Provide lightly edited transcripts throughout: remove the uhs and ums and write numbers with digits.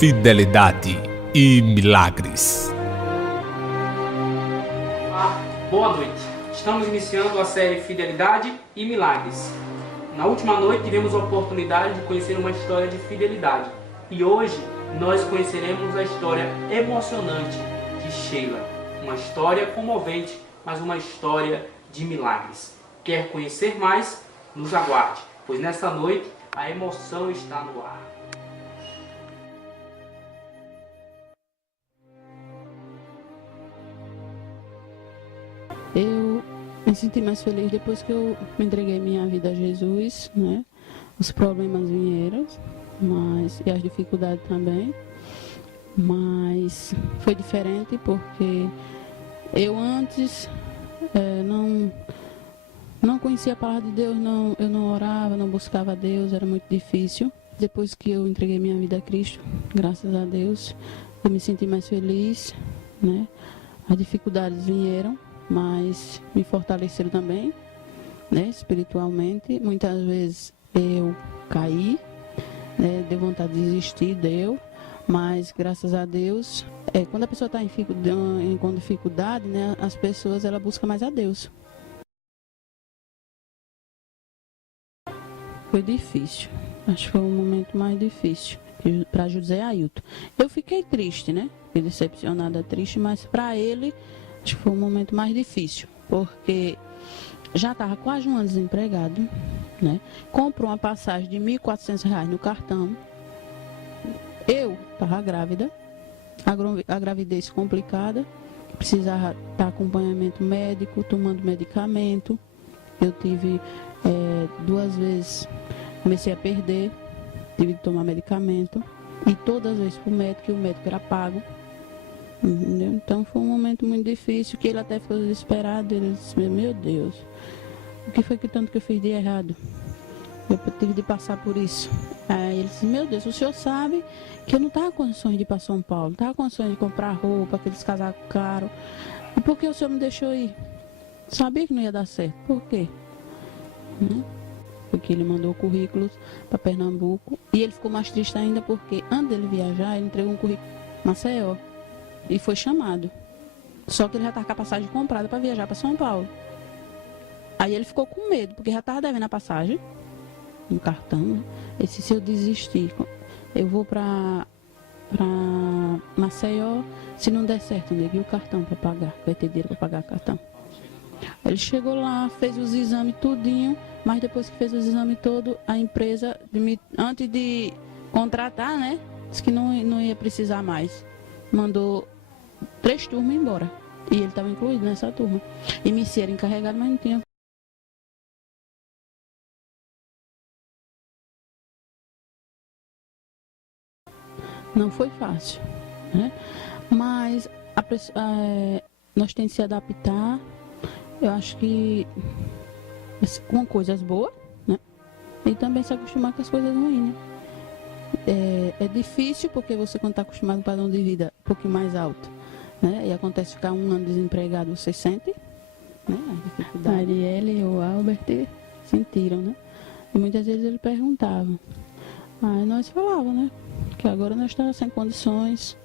fidelidade e milagres. Boa noite. Estamos iniciando a série Fidelidade e Milagres. Na última noite tivemos a oportunidade de conhecer uma história de fidelidade. E hoje nós conheceremos a história emocionante de Sheila. Uma história comovente, mas uma história de milagres. Quer conhecer mais? Nos aguarde, pois nesta noite a emoção está no ar. Eu me senti mais feliz depois que eu me entreguei minha vida a Jesus, né? Os problemas vieram, e as dificuldades também, mas foi diferente porque eu antes não conhecia a palavra de Deus, eu não orava, não buscava Deus, era muito difícil. Depois que eu entreguei minha vida a Cristo, graças a Deus, eu me senti mais feliz, né? As dificuldades vieram, mas me fortaleceram também, né, espiritualmente. Muitas vezes eu caí, né, deu vontade de desistir, mas graças a Deus, quando a pessoa está com dificuldade, né, as pessoas ela busca mais a Deus. Foi difícil, acho que foi o momento mais difícil para José Ailton. Eu fiquei triste, né, fiquei decepcionada, triste, mas para ele acho que foi o momento mais difícil, porque já estava quase um ano desempregado, né? Comprou uma passagem de R$ 1.400 no cartão. Eu estava grávida, a gravidez complicada, precisava dar acompanhamento médico, tomando medicamento. Eu tive 2 vezes, comecei a perder, tive que tomar medicamento. E todas as vezes para o médico, e o médico era pago. Entendeu? Então foi um momento muito difícil, que ele até ficou desesperado. Ele disse: meu Deus, o que foi que tanto que eu fiz de errado? Eu tive de passar por isso. Aí ele disse: meu Deus, o senhor sabe que eu não estava com condições de ir para São Paulo, não estava com condições de comprar roupa, aqueles casacos caros. E por que o senhor me deixou ir? Sabia que não ia dar certo. Por quê? Porque ele mandou currículos para Pernambuco. E ele ficou mais triste ainda porque antes dele viajar, ele entregou um currículo em Maceió. E foi chamado. Só que ele já estava com a passagem comprada para viajar para São Paulo. Aí ele ficou com medo, porque já estava devendo a passagem no cartão, né? Ele disse: se eu desistir, eu vou para Maceió, se não der certo, neguei o cartão para pagar, vai ter dinheiro para pagar o cartão. Ele chegou lá, fez os exames tudinho, mas depois que fez os exames todo, a empresa, antes de contratar, né, disse que não ia precisar mais. Mandou 3 turmas embora. E ele estava incluído nessa turma. E me era encarregado, mas não tinha. Não foi fácil, né? Mas nós temos que se adaptar. Eu acho que com coisas boas, né? E também se acostumar com as coisas ruins, né? É difícil porque você, quando está acostumado com um padrão de vida um pouquinho mais alto, né? E acontece ficar um ano desempregado, você sente, né? A dificuldade. A Arielle e o Albert sentiram, né? E muitas vezes ele perguntava. Aí nós falávamos, né? Que agora nós estamos sem condições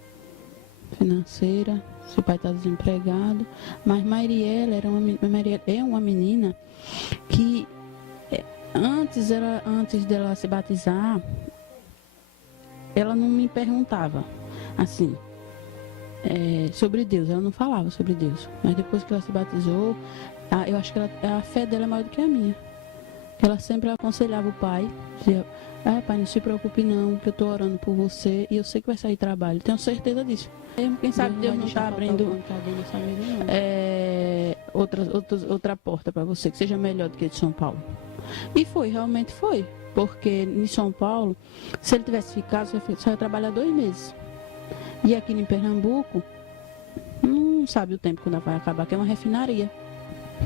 financeiras, seu pai está desempregado. Mas Marielle é uma menina que antes dela se batizar, ela não me perguntava assim sobre Deus, ela não falava sobre Deus. Mas depois que ela se batizou, eu acho que a fé dela é maior do que a minha. Ela sempre aconselhava o pai, dizia: pai, não se preocupe não, que eu estou orando por você e eu sei que vai sair trabalho, tenho certeza disso. Quem sabe Deus não está abrindo outra porta para você, que seja melhor do que a de São Paulo. E realmente foi, porque em São Paulo, se ele tivesse ficado, só ia trabalhar 2 meses. E aqui em Pernambuco, não sabe o tempo quando vai acabar, que é uma refinaria.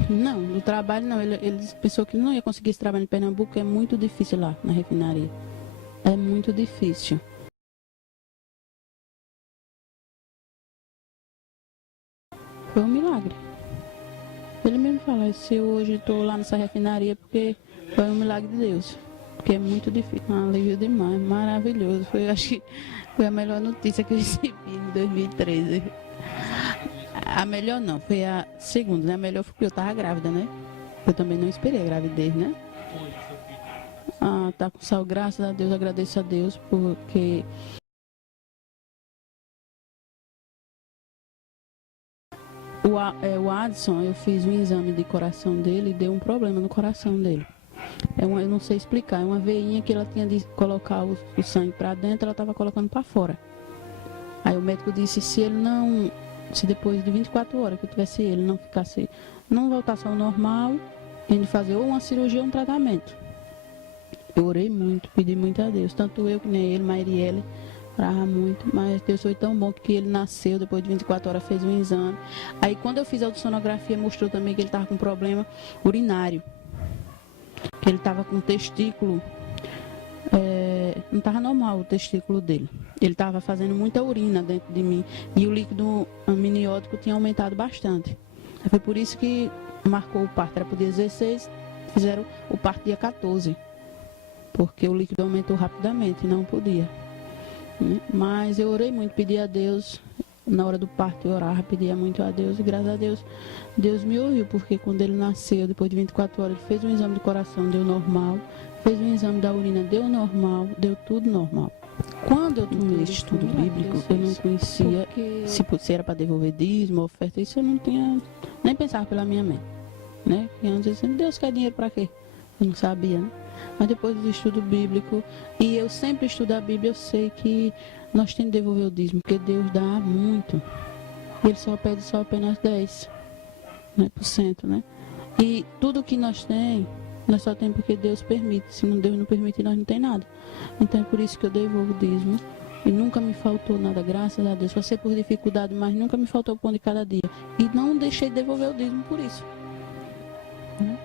Não, no trabalho não, ele pensou que não ia conseguir esse trabalho em Pernambuco, é muito difícil lá na refinaria. É muito difícil. Foi um milagre. Ele mesmo fala: se eu hoje estou lá nessa refinaria, porque foi um milagre de Deus. porque é muito difícil. Um alívio demais, maravilhoso. Acho que foi a melhor notícia que eu recebi em 2013. A melhor não, foi a segunda, né? A melhor foi porque eu tava grávida, né? Eu também não esperei a gravidez, né? Tá com saúde, graças a Deus, agradeço a Deus, porque o Adson, eu fiz um exame de coração dele e deu um problema no coração dele. Eu não sei explicar, é uma veinha que ela tinha de colocar o sangue para dentro, ela estava colocando para fora. Aí o médico disse, se depois de 24 horas que eu tivesse ele, não voltasse ao normal, tem de fazer ou uma cirurgia ou um tratamento. Eu orei muito, pedi muito a Deus, tanto eu que nem ele, Mairiele, orava muito, mas Deus foi tão bom que ele nasceu, depois de 24 horas fez um exame. Aí quando eu fiz a ultrassonografia, mostrou também que ele estava com problema urinário, que ele estava com o testículo, não estava normal o testículo dele, ele estava fazendo muita urina dentro de mim, e o líquido amniótico tinha aumentado bastante. Foi por isso que marcou o parto, era para o dia 16, fizeram o parto dia 14, porque o líquido aumentou rapidamente, não podia. Mas eu orei muito, pedi a Deus, na hora do parto eu orava, pedia muito a Deus, e graças a Deus, Deus me ouviu, porque quando ele nasceu, depois de 24 horas, ele fez um exame de coração, deu normal, fez um exame da urina, deu normal, deu tudo normal. Quando eu tomei esse estudo bíblico, eu não conhecia se era para devolver dízimo, oferta, isso eu não tinha, nem pensava pela minha mente, né? E antes eu disse, Deus quer dinheiro para quê? Eu não sabia, né? Mas depois do estudo bíblico, e eu sempre estudo a Bíblia, eu sei que nós temos que devolver o dízimo, porque Deus dá muito. Ele só pede apenas 10%, né? E tudo que nós só temos porque Deus permite. Se Deus não permite, nós não tem nada. Então é por isso que eu devolvo o dízimo. E nunca me faltou nada, graças a Deus. Passei por dificuldade, mas nunca me faltou o pão de cada dia. E não deixei de devolver o dízimo por isso. Né?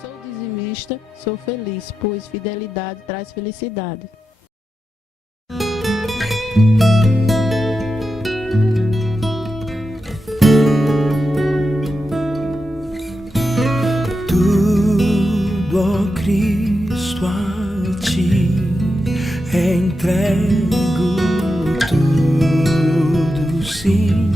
Sou dizimista, sou feliz, pois fidelidade traz felicidade. Tudo, ó Cristo, a ti entrego tudo, sim.